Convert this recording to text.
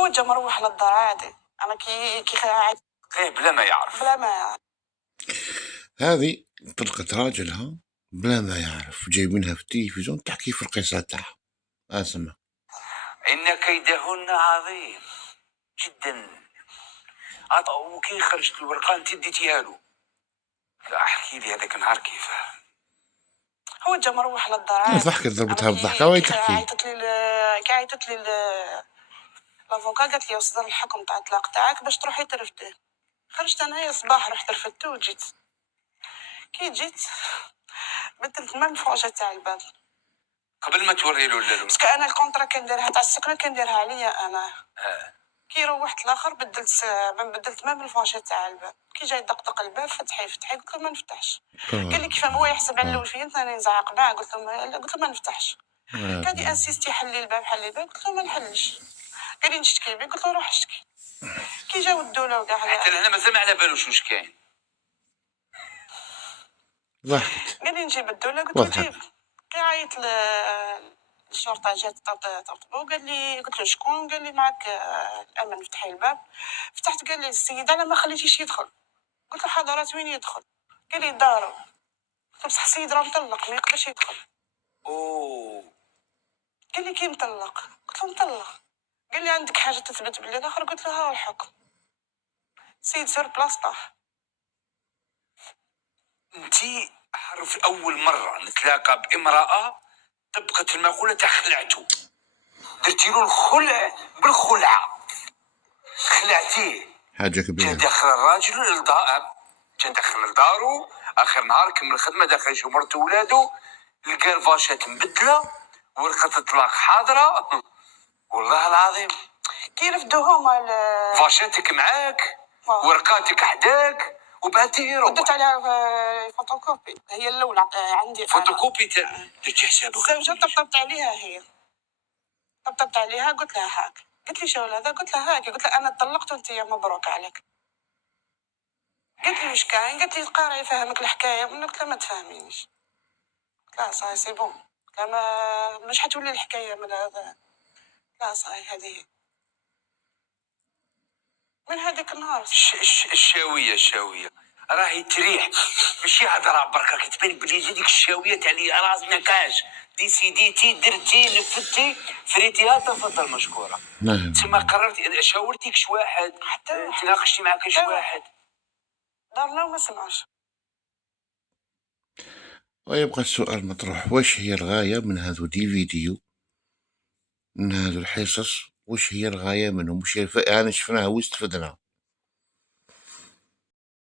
هو جا مروح للدار عادي. انا كي عادي بلا ما يعرف. بلا ما يعرف. هذه طلقت راجلها بلا ما يعرف، جايبينها في التلفزيون تحكي في القصة تاعها. اسمع. إن كيدهن عظيم جدا. وكي خرجت الورقة انت ديتيها له. احكي لي هذاك النهار كيف. هو جا مروح للدار عادي. ضحكت ضربتها أنا بالضحكة وهي كي تحكي. عيطت لي لافوكا، قالت لي يصدر الحكم تاع الطلاق تاعك باش تروحي ترفديه. خرجت انايا صباح رحت رفدته وجيت. كي جيت بدلت مام الفراشة تاع الباب قبل ما توري له لا باسكو انا الكونترا كنديرها تاع السكنه كنديرها عليا انا. كي روحت الاخر بدلت مام الفراشة تاع الباب. كي جاي دقدق الباب فتحي قلت له ما نفتحش. قال لي كيف هو يحسب على الاول فيا ثاني نزعق معاه. قلت له ما نفتحش. قال لي انسيستي حلي الباب قلت له ما نحلش. قال لي نشتكي بك. قلت له روح اشتكي. كي جاو الدوله وكاع حتى لهنا مازال ما على بالوش واش كاين. ضحكت. قال لي نجيب الدوله. قلت له جيب. كي عيط الشرطه جات طبطبوا. قلت له شكون؟ قال لي معك الامن. فتحي الباب. فتحت. قال لي السيد انا ما خليتيش يدخل. قلت له حضرات وين يدخل؟ قال لي دارو. قلت له بصح السيد راه مطلق ما يقدرش يدخل. قال لي كي مطلق؟ قلت له مطلق. قال لي عندك حاجه تثبت باللي الاخر؟ قلت له ها الحكم. السيد سور بلاص طاح. انتي حرف اول مره نتلاقى بامراه طبقت المقوله تاع خلعته. درتي له الخلع بالخلعه. خلعتيه. حاجة كبيرة. جا داخل الراجل جا داخل لدارو. اخر نهار كمل الخدمه داخل يشوف مرته وولادو. لقى الفاشات مبدله. ورقه الطلاق حاضره. والله العظيم كي رفدوهم فاشاتك معاك. ورقاتك حداك. وبعدي يروح. ردت عليها فوتوكوبي. هي الاولى عندي فوتوكوبي درتي حسابك. زوجة طبطبت عليها. هي طبطبت عليها. قلت لها هاك. قلت لي شو هذا؟ قلت لها هاك. قلت لها انا طلقت وانت مبروك عليك. قلت لي وش كاين؟ قالت لي القارئ يفهمك الحكايه. قلت لها ما تفهمينيش. قلت لها صاي سي بون. قلت لها مش حتولي الحكايه من هذا. لا صاي هذه من هذيك النهار. الشاويه راهي تريح. ماشي هضره بركه كتبان بلي هذيك الشاويه تاع لي راس نكاش. ديسيديتي درتي نفذتي فريتيها تفضل مشكوره. تما قررتي شاورتي كش واحد حتى تناقشتي مع كش واحد دارنا وما سمعش. ويبقى السؤال مطروح، واش هي الغاية من هذو فيديو من هذو الحصص؟ واش هي الغاية منهم؟ واش أنا شفناها واستفدنا؟